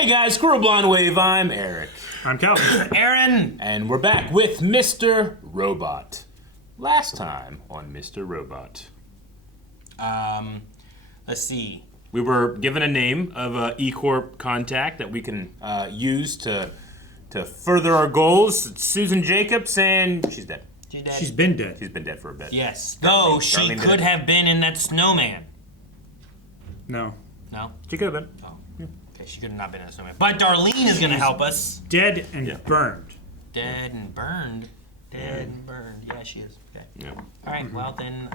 Hey guys, Squirrel Blonde Wave, I'm Eric. I'm Calvin. Aaron! And we're back with Mr. Robot. Last time on Mr. Robot. Let's see. We were given a name of an E-Corp contact that we can use to further our goals. It's Susan Jacobs, and she's dead. She's been dead. She's been dead for a bit. Yes. Though she could have been in that snowman. No. No? She could have been. Oh. Okay, she could have not been in a snowman. But Darlene is going to help us. Dead and burned. Dead and burned. Dead and burned. Yeah, she is. Okay. Yeah. All right, well then,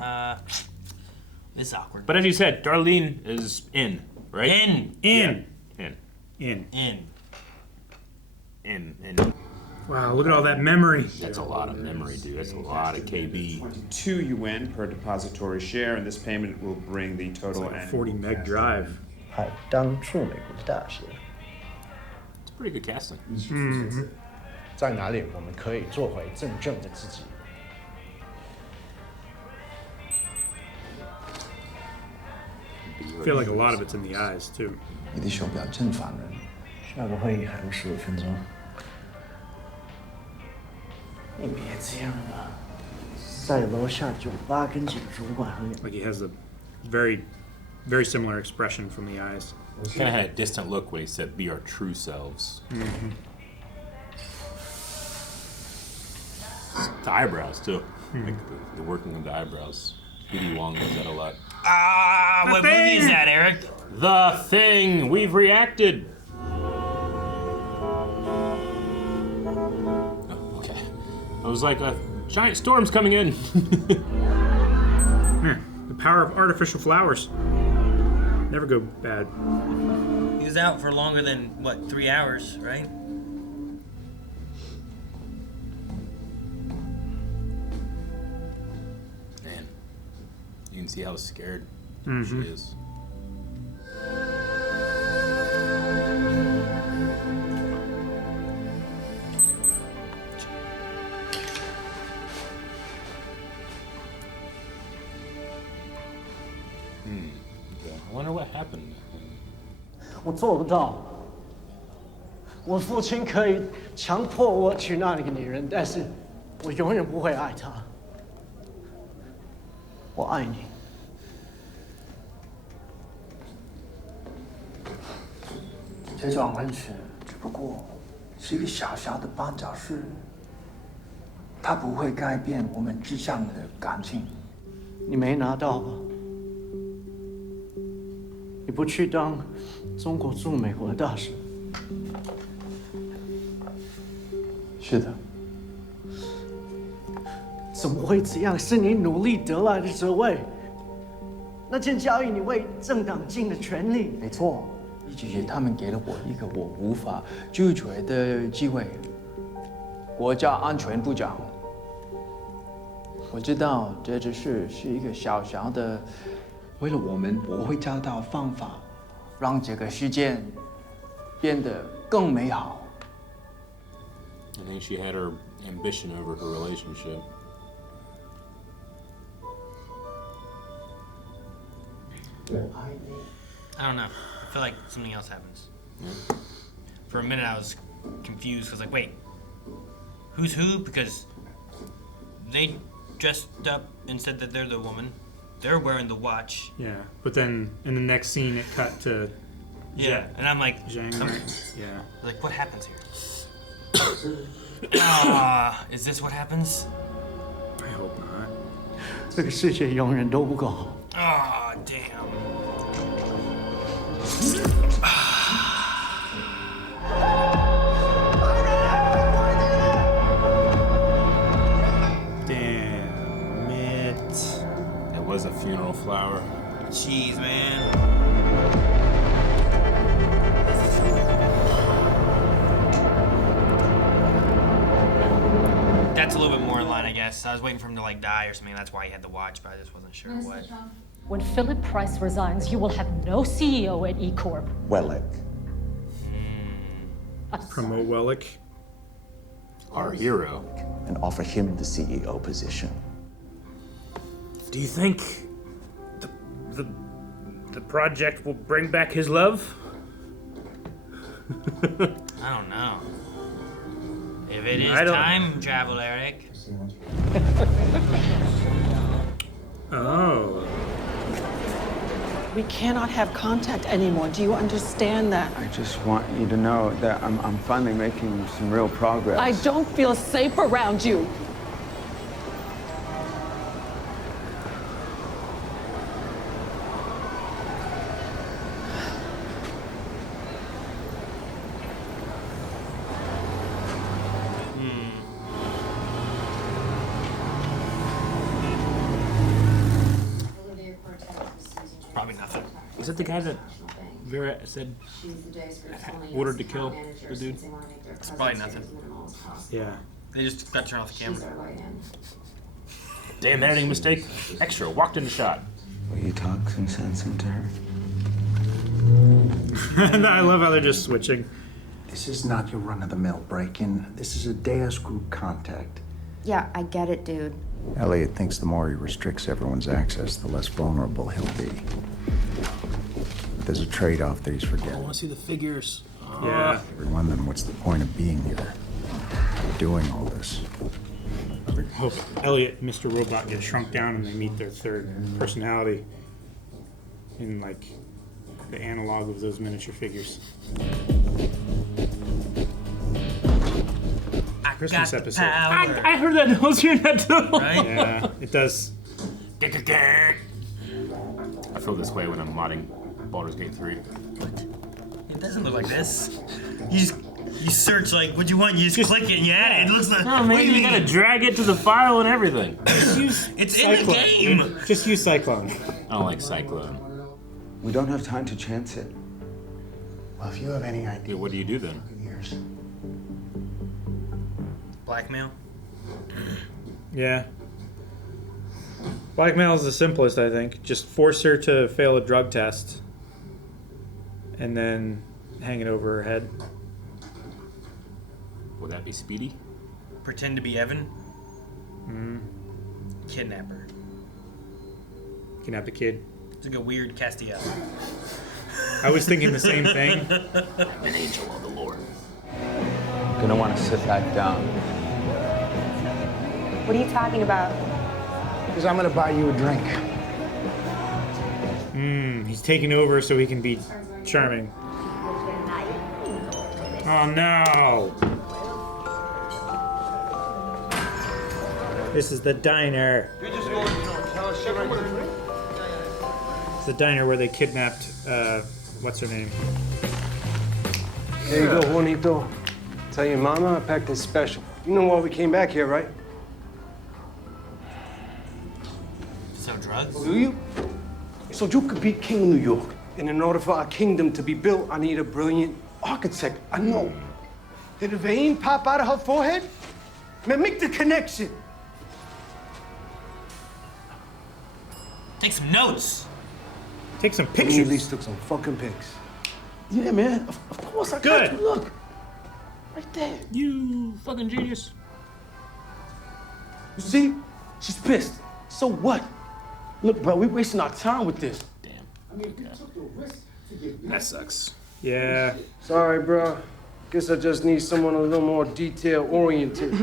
this is awkward. But as you said, Darlene is in, right? In. Wow, look at all that memory. That's a lot of memory, dude. That's a lot of KB. 2 UN per depository share, and this payment will bring the total Like a 40 meg drive. 还当驻美国的大使， It's pretty good casting. 在哪里我们可以做回真正的自己。 I feel like a lot of it's in the eyes, too. 你的手表正烦人。下个会议还有15分钟。你别这样了，在楼下酒吧跟几个主管喝。 Like he has a very, very similar expression from the eyes. Kind of had a distant look when he said, "Be our true selves." The eyebrows too, like the working of the eyebrows. B.D. Wong does that a lot. What movie is that, Eric? The Thing. We've reacted. Oh, okay. I was like, a giant storm's coming in. The power of artificial flowers. Never go bad. He was out for longer than, what, 3 hours, right? Man, you can see how scared she is. Okay. I wonder what happened. 我做不到。我父亲可以强迫我娶那个女人，但是我永远不会爱她。我爱你。这桩婚事只不过是一个小小的绊脚石，它不会改变我们之上的感情。你没拿到吧？你不去当中国驻美国的大使？是的，怎么会这样？是你努力得来的职位，那件交易你为政党尽的权利。没错，只是他们给了我一个我无法拒绝的机会。国家安全部长，我知道这只是一个小小的，为了我们，我会找到方法，让这个事件变得更美好。 I think she had her ambition over her relationship. I don't know. I feel like something else happens. For a minute, I was confused. I was like, wait, who's who? Because they dressed up and said that they're the woman. They're wearing the watch. Yeah, but then in the next scene it cut to Yeah, and I'm like, Zhang. Yeah. like, what happens here? Is this what happens? I hope not. 这个世界永远都不够好。 Damn. Damn it. It was a funeral flower. Jeez, man. That's a little bit more in line, I guess. I was waiting for him to like die or something. That's why he had the watch, but I just wasn't sure what. When Philip Price resigns, you will have no CEO at E-Corp. Wellick. Promote Wellick. Our hero. And offer him the CEO position. Do you think the project will bring back his love? I don't know. If it is I don't- time travel, Eric. Oh. We cannot have contact anymore. Do you understand that? I just want you to know that I'm finally making some real progress. I don't feel safe around you. Probably nothing. Is that the guy that Vera said ordered to kill the dude? It's probably nothing. Yeah. They just got to turn off the camera. Damn editing mistake. Extra walked into shot. Will you talk some sense into her? And I love how they're just switching. This is not your run-of-the-mill break-in. This is a Deus Group contact. Yeah, I get it, dude. Elliot thinks the more he restricts everyone's access, the less vulnerable he'll be. There's a trade-off that he's I forgetting. want to see the figures. Yeah. Everyone, then what's the point of being here? Doing all this? Hope Elliot Mr. Robot gets shrunk down and they meet their third personality in like the analog of those miniature figures. Christmas Got the episode. power. I heard that. I was hearing that too. Right? Yeah, it does. I feel this way when I'm modding Baldur's Gate 3. It doesn't look like this. You search like what you want. You just click it and you add it. It looks like. No, man, you gotta drag it to the file and everything. It's in the game. Just use Cyclone. I don't like Cyclone. We don't have time to chance it. Well, if you have any Yeah, idea, what do you do then? years. Blackmail. Yeah. Blackmail is the simplest, I think. Just force her to fail a drug test and then hang it over her head. Would that be Speedy? Pretend to be Evan. Kidnapper. Kidnap the kid. It's like a weird Castiel. I was thinking the same thing. I'm an angel of the Lord. You're gonna want to sit back down. What are you talking about? Because I'm gonna buy you a drink. He's taking over so he can be charming. Oh no! This is the diner. It's the diner where they kidnapped, what's her name? There you go, Juanito. Tell your mama I packed this special. You know why we came back here, right? So drugs? Do you? So you could be king of New York. And in order for our kingdom to be built, I need a brilliant architect. I know. Did a vein pop out of her forehead? Man, make the connection. Take some notes. Take some We at pictures. least took some fucking pics. Yeah, man. Of course I Good. got you. Look. Right there. You fucking genius. You see? She's pissed. So what? Look, bro, we're wasting our time with this. Damn. That sucks. Yeah. Sorry, bro. Guess I just need someone a little more detail-oriented.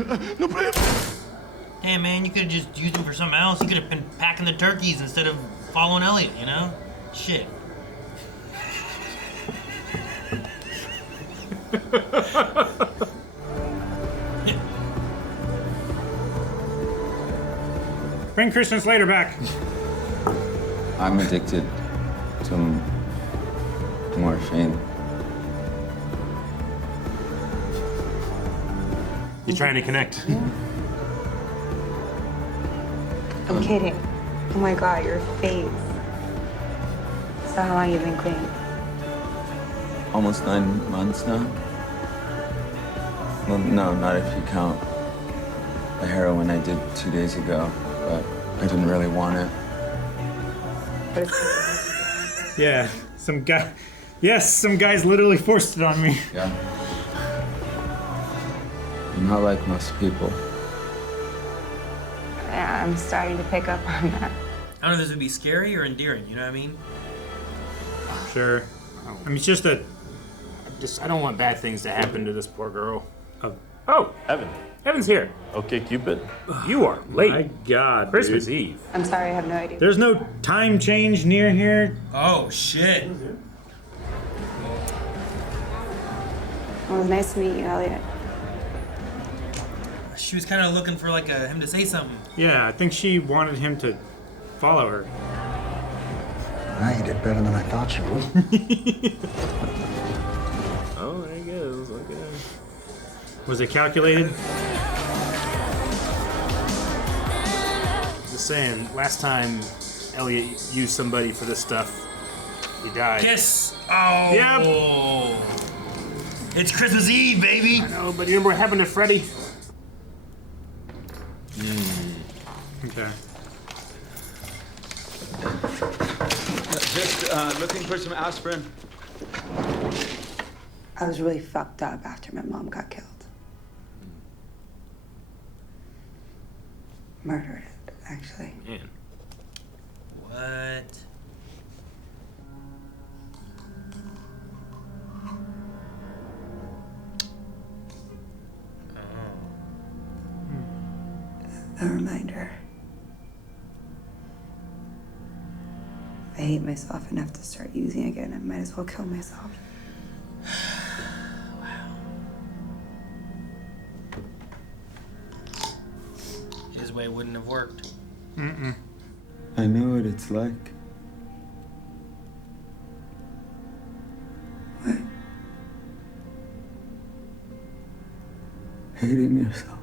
Hey man, you could have just used him for something else. You could have been packing the turkeys instead of following Elliot, you know? Shit. Bring Christian Slater back. I'm addicted to morphine. You're trying to connect. I'm kidding. Oh my god, your face. So how long you been clean? Almost 9 months now. Well, no, not if you count the heroin I did 2 days ago, but I didn't really want it. But it's Yeah. Some guy. Yes, some guys literally forced it on me. Yeah. I'm not like most people. yeah, I'm starting to pick up on that. I don't know if this would be scary or endearing, you know what I mean? Sure. I mean, it's just a I don't want bad things to happen to this poor girl. Oh, Evan. Evan's here. Okay, Cupid. You are late. My God, Christmas dude. Eve. I'm sorry, I have no idea. There's no time change near here. Oh shit. Well, it was nice to meet you, Elliot. She was kind of looking for like him to say something. Yeah, I think she wanted him to follow her. You did better than I thought you would. Oh, there he goes. Okay. Was it calculated? Just saying, last time Elliot used somebody for this stuff, he died. Kiss. Oh. Yep. It's Christmas Eve, baby. I know, but you remember what happened to Freddy? Okay. Just looking for some aspirin. I was really fucked up after my mom got killed. Murdered, actually. Man. What? A reminder. If I hate myself enough to start using again, I might as well kill myself. His way wouldn't have worked. I know what it's like. What? Hating yourself.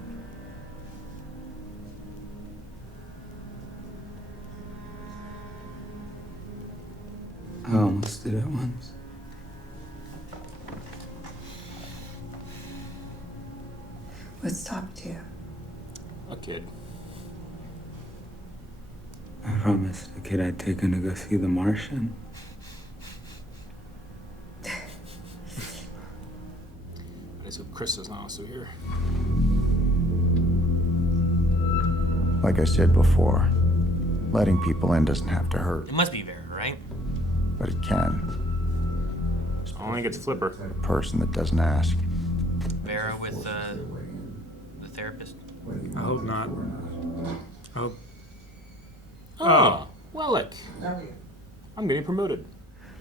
I almost did it once. What stopped you? A kid. I promised the kid I'd take him to go see The Martian. I hope Chris is not also here. Like I said before, letting people in doesn't have to hurt, It must be Vera, right? but it can. I don't think it's Flipper. A person that doesn't ask. Vera with the therapist. I hope not. I hope. Oh, Wellick. I'm getting promoted.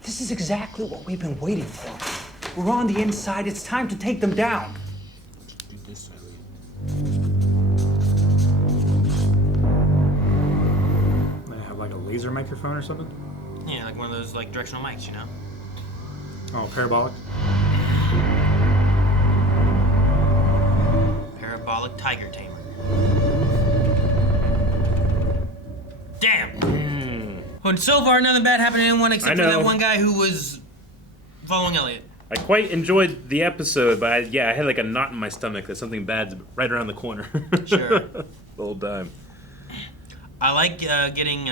This is exactly what we've been waiting for. We're on the inside. It's time to take them down. Do this, Elliot. They have like a laser microphone or something? Yeah, like one of those like directional mics, you know? Oh, parabolic? Parabolic tiger tamer. Damn! Well, so far, nothing bad happened to anyone except for that one guy who was following Elliot. I quite enjoyed the episode, but I had like a knot in my stomach that something bad's right around the corner. Sure. The whole time. I like getting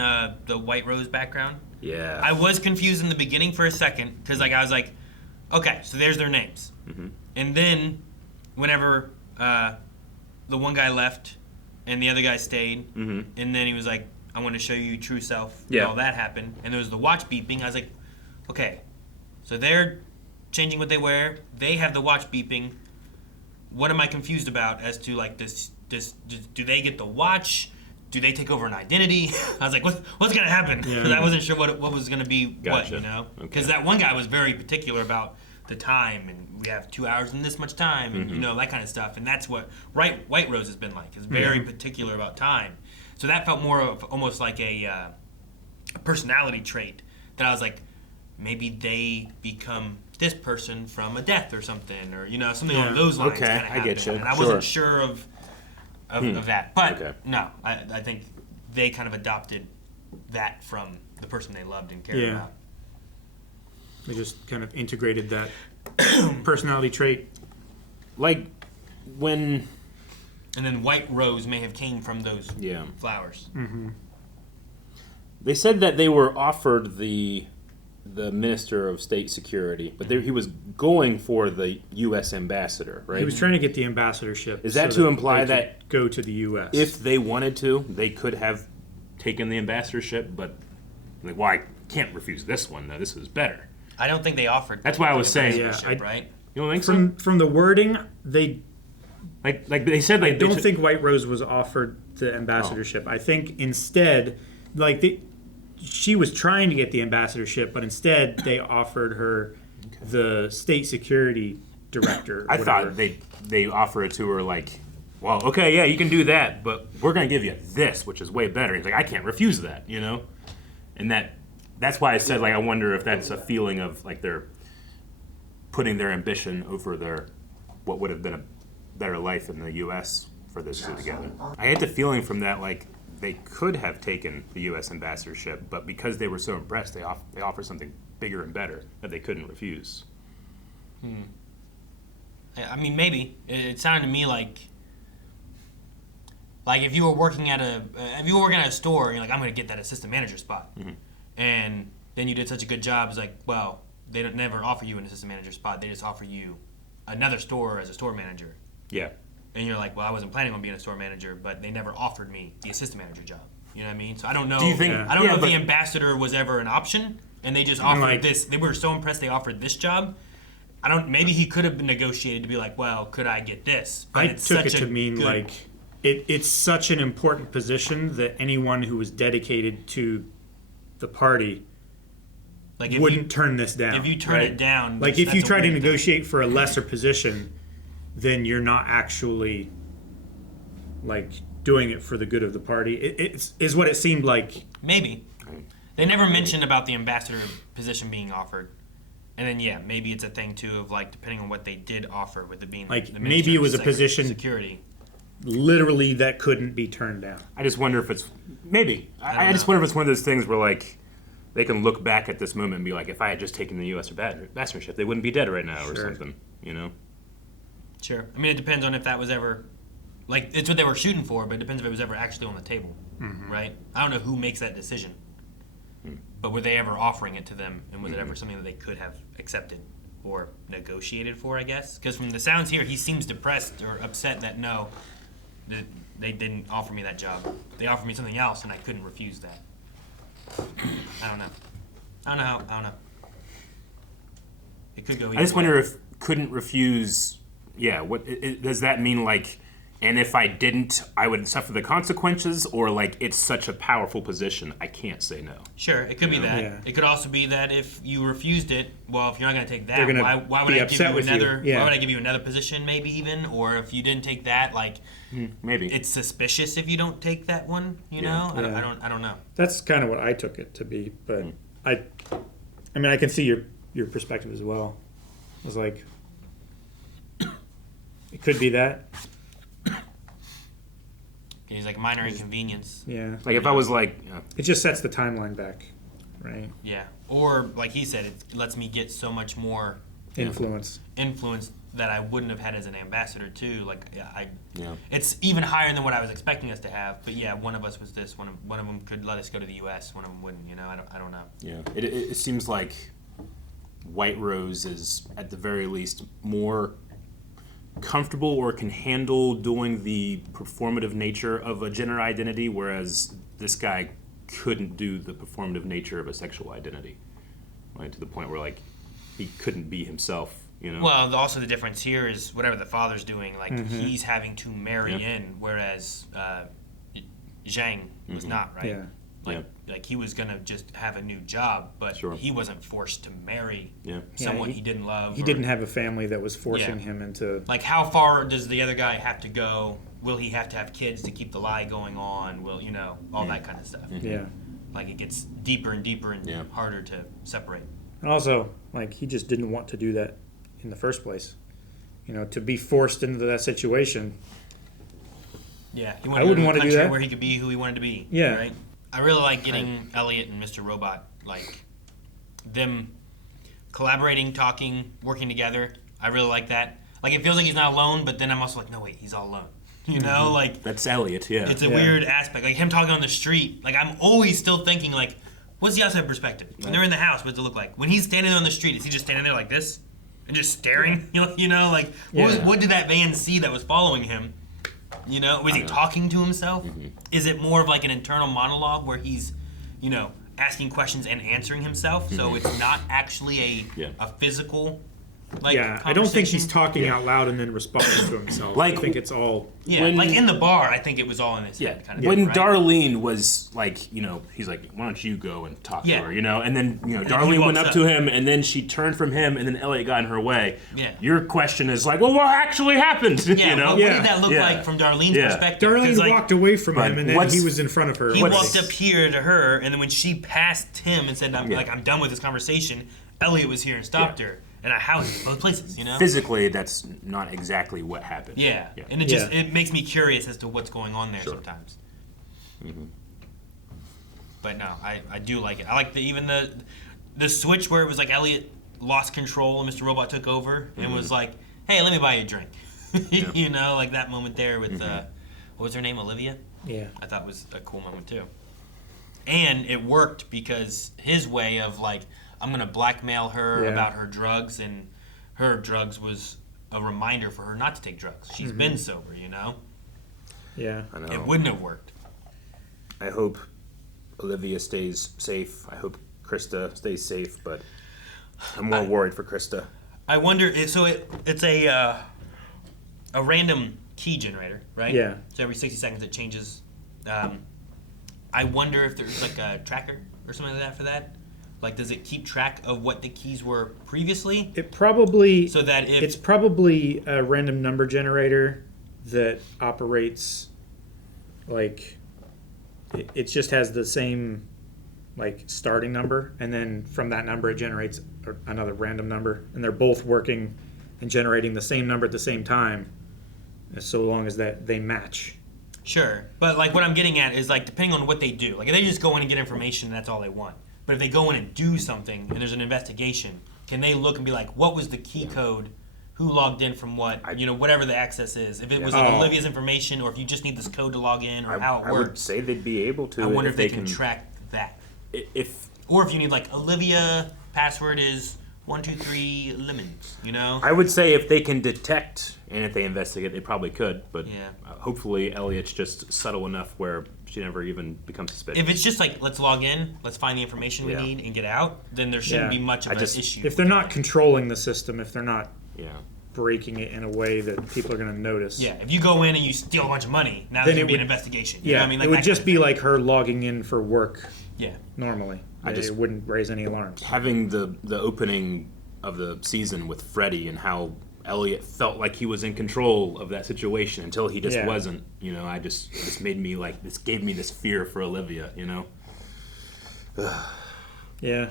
the White Rose background. Yeah. I was confused in the beginning for a second, because like I was like, okay, so there's their names. Mm-hmm. And then, whenever the one guy left and the other guy stayed, Mm-hmm. and then he was like, I want to show you your true self. Yeah. And all that happened. And there was the watch beeping. I was like, okay, so they're changing what they wear. They have the watch beeping. What am I confused about as to like this do they get the watch? Do they take over an identity? I was like, what's going to happen? Because I wasn't sure what was going to be Gotcha. what, you know? Okay. Because that one guy was very particular about the time, and we have 2 hours and this much time, and you know, that kind of stuff. And that's what White Rose has been like. Is very particular about time. So that felt more of almost like a personality trait that I was like, maybe they become this person from a death or something, or you know, something along those lines. Okay, kinda I get happened. you. And I wasn't sure of that, but Okay. no, I think they kind of adopted that from the person they loved and cared about. They just kind of integrated that personality trait. Like when. And then White Rose may have came from those Yeah. flowers. Mm-hmm. They said that they were offered the Minister of State Security, but he was going for the U.S. ambassador, right? He was trying to get the ambassadorship. Is that so to imply they that could go to the U.S.? if they wanted to, they could have taken the ambassadorship, but like, well, I can't refuse this one. No, this is better. I don't think they offered. That's why I was saying, ambassadorship, right? You don't think so? From the wording, they like they said I don't think White Rose was offered the ambassadorship. I think instead, she was trying to get the ambassadorship, but instead they offered her the state security director. I thought they offer it to her like, well, okay, yeah, you can do that, but we're gonna give you this, which is way better. He's like, I can't refuse that, you know, and that's why I said like I wonder if that's a feeling of like they're putting their ambition over what would have been a better life in the U.S. for this two together. I had the feeling from that like they could have taken the U.S. ambassadorship, but because they were so impressed, they offered something bigger and better that they couldn't refuse. I mean, maybe it sounded to me like if you were working at a store, and you're like, I'm going to get that assistant manager spot, and then you did such a good job. It's like, well, they don't never offer you an assistant manager spot. They just offer you another store as a store manager. Yeah. And you're like, well, I wasn't planning on being a store manager, but they never offered me the assistant manager job. You know what I mean? So I don't know. Do you think? I don't know if the ambassador was ever an option, and they just offered this. They were so impressed they offered this job. Maybe he could have been negotiated to be like, well, could I get this? But I took it to mean like it's such an important position that anyone who was dedicated to the party wouldn't turn this down. If you turn it down, like if you try to negotiate for a lesser position, then you're not actually like doing it for the good of the party. It's what it seemed like. Maybe they never mentioned about the ambassador position being offered. And then maybe it's a thing too of like depending on what they did offer with it being like the maybe it was a position security, literally that couldn't be turned down. I just wonder if it's maybe. I just wonder if it's one of those things where like they can look back at this moment and be like, if I had just taken the U.S. ambassadorship, they wouldn't be dead right now or something. You know. Sure. I mean, it depends on if that was ever like it's what they were shooting for, but it depends if it was ever actually on the table, right? I don't know who makes that decision. But were they ever offering it to them, and was it ever something that they could have accepted or negotiated for, I guess? Because from the sounds here, he seems depressed or upset that they didn't offer me that job. They offered me something else, and I couldn't refuse that. I don't know. It could go either way. I just wonder if couldn't refuse, what does that mean like, and if I didn't, I would suffer the consequences, or like it's such a powerful position, I can't say no. Sure, it could be that. Yeah. It could also be that if you refused it, well, if you're not going to take that, why would I give you another? Why would I give you another position, maybe even? Or if you didn't take that, like maybe it's suspicious if you don't take that one. You know, I don't know. That's kind of what I took it to be, but I mean, I can see your perspective as well. I was like, it could be that. He's like minor inconvenience. Yeah. Like if I was like... It just sets the timeline back, right? Yeah. Or like he said, it lets me get so much more... Influence that I wouldn't have had as an ambassador too. Like, it's even higher than what I was expecting us to have. But one of us was this. One of them could let us go to the U.S. One of them wouldn't. You know, I don't know. Yeah. It seems like White Rose is at the very least more comfortable or can handle doing the performative nature of a gender identity, whereas this guy couldn't do the performative nature of a sexual identity, right? To the point where like he couldn't be himself, you know. Well, also the difference here is whatever the father's doing, like he's having to marry in, whereas Zhang was not, right? Yeah. Like he was gonna just have a new job, but he wasn't forced to marry someone he didn't love. He didn't have a family that was forcing him into. Like, how far does the other guy have to go? Will he have to have kids to keep the lie going on? Will all that kind of stuff? Yeah. Like it gets deeper and deeper and harder to separate. And also, like he just didn't want to do that in the first place. You know, to be forced into that situation. Yeah, I wouldn't want to do that. Where he could be who he wanted to be. Yeah. Right. I really like getting Elliot and Mr. Robot, like them collaborating, talking, working together. I really like that. Like it feels like he's not alone, but then I'm also like, no wait, he's all alone. You know, like that's Elliot. Yeah, it's a weird aspect. Like him talking on the street. Like I'm always still thinking like, what's the outside perspective? When they're in the house, what's it look like? When he's standing on the street, is he just standing there like this and just staring? You know, like what did that van see that was following him? You know, was he talking to himself? Is it more of like an internal monologue where he's, asking questions and answering himself? So it's not actually a physical like yeah, I don't think he's conversation. talking out loud and then responding to himself. Like- I think it's all. Yeah, when- like in the bar, I think it was all in his head kind of when thing, right? Darlene was like, he's like, why don't you go and talk Yeah. to her, and then, then he Darlene went walks up to him, and then she turned from him, and then Elliot got in her way. Yeah. Your question is like, well, what actually happened? Yeah, you know? what did that look Yeah. like from Darlene's Yeah. perspective? Darlene 'Cause, like, walked away from but him, and then what's- he was in front of her. He What's- walked up here to her, and then when she passed him and said, I'm done with this conversation, Elliot was here and stopped her. And I housed both places, Physically, that's not exactly what happened. Yeah. And it makes me curious as to what's going on there sometimes. Mm-hmm. But no, I do like it. I like even the switch where it was like Elliot lost control and Mr. Robot took over and was like, hey, let me buy you a drink. Like that moment there with, what was her name, Olivia? Yeah. I thought was a cool moment too. And it worked because his way of like, I'm going to blackmail her about her drugs, and her drugs was a reminder for her not to take drugs. She's been sober, Yeah. I know. It wouldn't have worked. I hope Olivia stays safe. I hope Krista stays safe, but I'm more worried for Krista. I wonder, so it's a random key generator, right? Yeah. So every 60 seconds it changes. I wonder if there's like a tracker or something like that for that. Like, does it keep track of what the keys were previously? It probably. So that if it's probably a random number generator that operates like it just has the same like starting number, and then from that number it generates another random number, and they're both working and generating the same number at the same time, so long as that they match. Sure, but like what I'm getting at is like depending on what they do. Like if they just go in and get information, that's all they want. But if they go in and do something and there's an investigation, can they look and be like, what was the key code? Who logged in from what? Whatever the access is. If it was like Olivia's information, or if you just need this code to log in, or how it I works. would say they'd be able to. I wonder if if they can track that. Or if you need like Olivia password is 123 lemons. I would say if they can detect and if they investigate, they probably could. But Yeah. Hopefully, Elliot's just subtle enough where she never even becomes suspicious. If it's just like let's log in, let's find the information we need and get out, then there shouldn't be much of an issue. If they're not controlling the system, if they're not yeah. breaking it in a way that people are going to notice. Yeah, if you go in and you steal a bunch of money, now Then there's it gonna be an would- investigation. You Yeah, know what I mean? Like it would that just kind be like her logging in for work. Yeah. Normally, I just- it wouldn't raise any alarms. Having the opening of the season with Freddie and how Elliot felt like he was in control of that situation until he just Yeah. wasn't. This made me like this gave me this fear for Olivia. Yeah,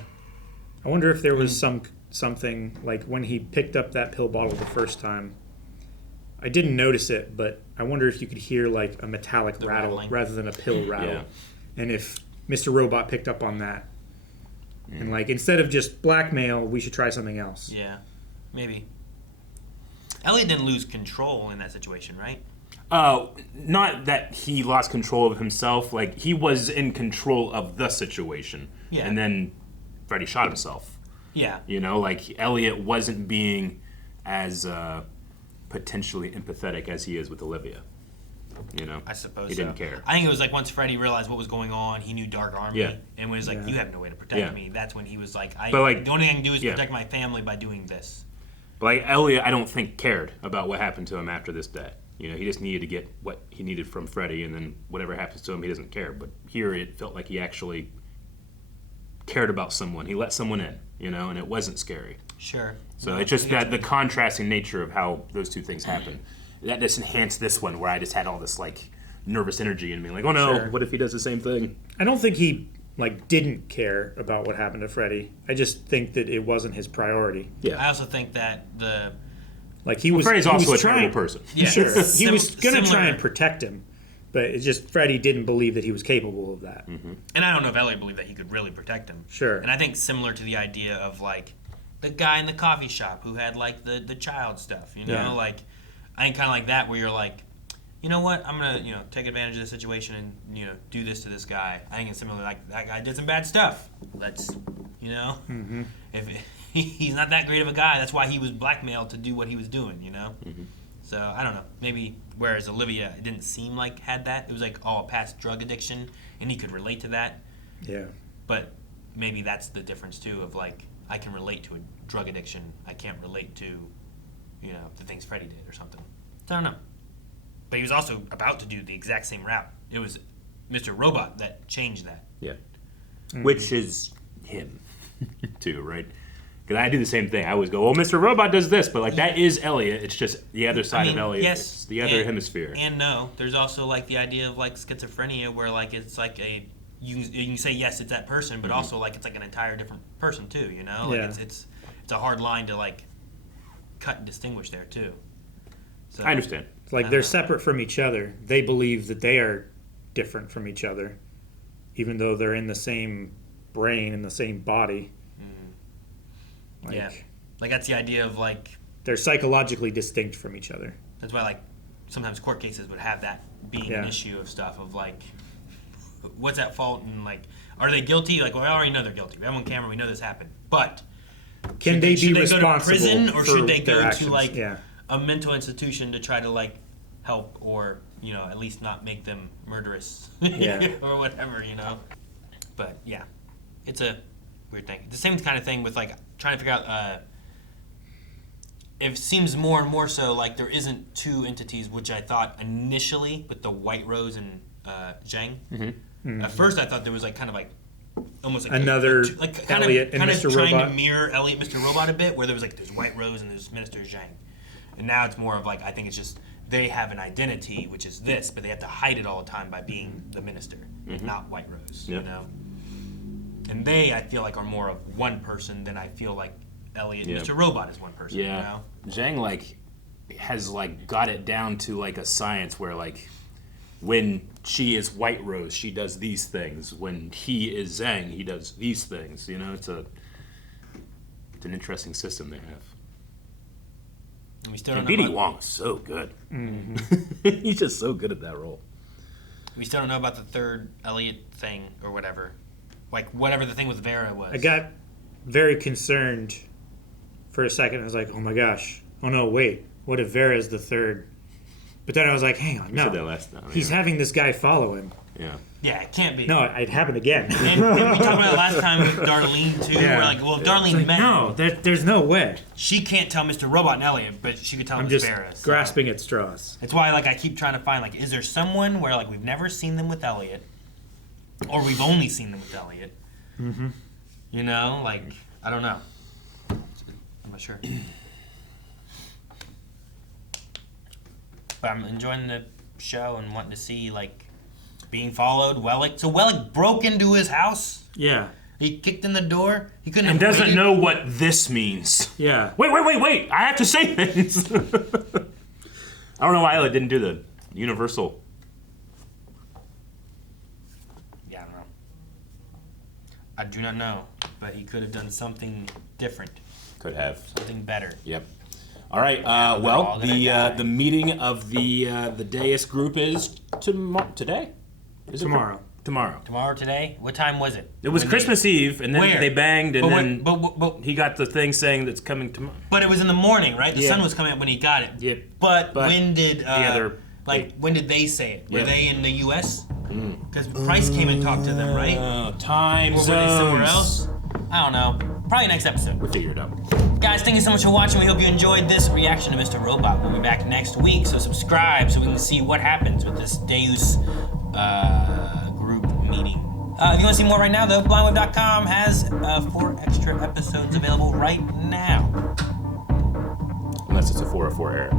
I wonder if there was something like when he picked up that pill bottle the first time. I didn't notice it, but I wonder if you could hear like a metallic rattle rattling. rather than a pill rattle, Yeah. and if Mr. Robot picked up on that, and like instead of just blackmail, we should try something else. Yeah, maybe. Elliot didn't lose control in that situation, right? Not that he lost control of himself. Like he was in control of the situation. Yeah. And then Freddie shot himself. Yeah. Like Elliot wasn't being as potentially empathetic as he is with Olivia. I suppose he so. didn't care. I think it was like once Freddie realized what was going on, he knew Dark Army, Yeah. and was like, Yeah. "You have no way to protect Yeah. me." That's when he was like, But, like, the only thing I can do is yeah. protect my family by doing this." But like Elliot, I don't think cared about what happened to him after this day. He just needed to get what he needed from Freddie, and then whatever happens to him, he doesn't care. But here, it felt like he actually cared about someone. He let someone in, and it wasn't scary. Sure. So No, it's just I think that the contrasting nature of how those two things happen. That just enhanced this one, where I just had all this like nervous energy in me, like, oh no, Sure. what if he does the same thing? I don't think he like didn't care about what happened to Freddie. I just think that it wasn't his priority. I also think that the Like he was. Freddie's he also was a trying, terrible person. Yeah. Sure, he was gonna try Similar- and protect him, but it's just Freddie didn't believe that he was capable of that. and I don't know if Elliot believed that he could really protect him. Sure. And I think similar to the idea of like the guy in the coffee shop who had like the child stuff, Yeah. like I think kind of like that where you're like, you know what, I'm gonna take advantage of the situation and do this to this guy. I think it's similar like that guy did some bad stuff. Let's if he's not that great of a guy, that's why he was blackmailed to do what he was doing. So I don't know. Maybe whereas Olivia, it didn't seem like had that. It was like a past drug addiction, and he could relate to that. Yeah. But maybe that's the difference too of like I can relate to drug addiction. I can't relate to, you know, the things Freddy did or something. I don't know. But he was also about to do the exact same route. It was Mr. Robot that changed that. Yeah. Which is him, too, right? Because I do the same thing. I always go, well, Mr. Robot does this, but like that is Elliot. It's just the other side of Elliot. Yes, it's the other hemisphere. And no, there's also like the idea of like schizophrenia, where like it's like you can say yes, it's that person, but also like it's like an entire different person too. You know, like it's a hard line to like cut and distinguish there too. So, I understand. It's like they're separate from each other. They believe that they are different from each other, even though they're in the same brain and the same body. Like, yeah, like that's the idea of like they're psychologically distinct from each other. That's why like sometimes court cases would have that being an issue of stuff of like what's at fault and like are they guilty? Like, well, we already know they're guilty. We have them on camera. We know this happened, but should they go to prison or should they go actions? to like a mental institution to try to like help or you know at least not make them murderous or whatever, you know? But yeah, it's a weird thing. The same kind of thing with like trying to figure out. It seems more and more so like there isn't two entities, which I thought initially with the White Rose and Zhang. At first, I thought there was like kind of like almost like another kind Elliot and of Mr. trying Robot. to mirror Elliot Mr. Robot a bit, where there was like there's White Rose and there's Minister Zhang, and now it's more of like I think it's just they have an identity which is this, but they have to hide it all the time by being the minister, not White Rose. You know, and they I feel like are more of one person than I feel like Elliot Mr. Robot is one person. Yeah, you know? Zhang like has like got it down to like a science where like when she is White Rose, she does these things. When he is Zhang, he does these things. You know, it's an interesting system they have. And we still don't and know BD Wong is so good. He's just so good at that role. We still don't know about the third Elliot thing or whatever. Like whatever the thing with Vera was. I got very concerned for a second. I was like, oh my gosh. Oh no, wait. What if Vera is the third? But then I was like, hang on, You no. said that last time. He's having this guy follow him. Yeah. Yeah, it can't be. No, it happened again. And we talked about it last time with Darlene too. Yeah. We're like, well, if Darlene Like, met no, there's no way. she can't tell Mr. Robot and Elliot, but she could tell I'm him just Vera. So. grasping at straws. It's why like I keep trying to find like, is there someone where like we've never seen them with Elliot, or we've only seen them with Elliot? Mm-hmm. You know, like I don't know. I'm not sure. But I'm enjoying the show and wanting to see like being followed. Wellick. So Wellick broke into his house. Yeah. He kicked in the door. He couldn't. And have doesn't waited. know what this means. Yeah. Wait! I have to say things. I don't know why Elliot didn't do the universal. Yeah, I don't know. I do not know, but he could have done something different. Could have. Something better. Yep. All right. all Well, gonna die. the meeting of the Deus group is today. Is Tomorrow. Tomorrow. Tomorrow, today? What time was it? It was When Christmas Eve, and then Where? they banged, and But then but he got the thing saying that's coming tomorrow. But it was in the morning, right? The Yeah. sun was coming up when he got it. Yep. But But when did when did they say it? Were Yep. they in the U.S.? Because Price came and talked to them, right? Time Or were zones. they somewhere else? I don't know. Probably next episode. We'll figure it out. Guys, thank you so much for watching. We hope you enjoyed this reaction to Mr. Robot. We'll be back next week, so subscribe so we can see what happens with this Deus group meeting. If you want to see more right now, though, blindweb.com has 4 extra episodes available right now. Unless it's a 404 error.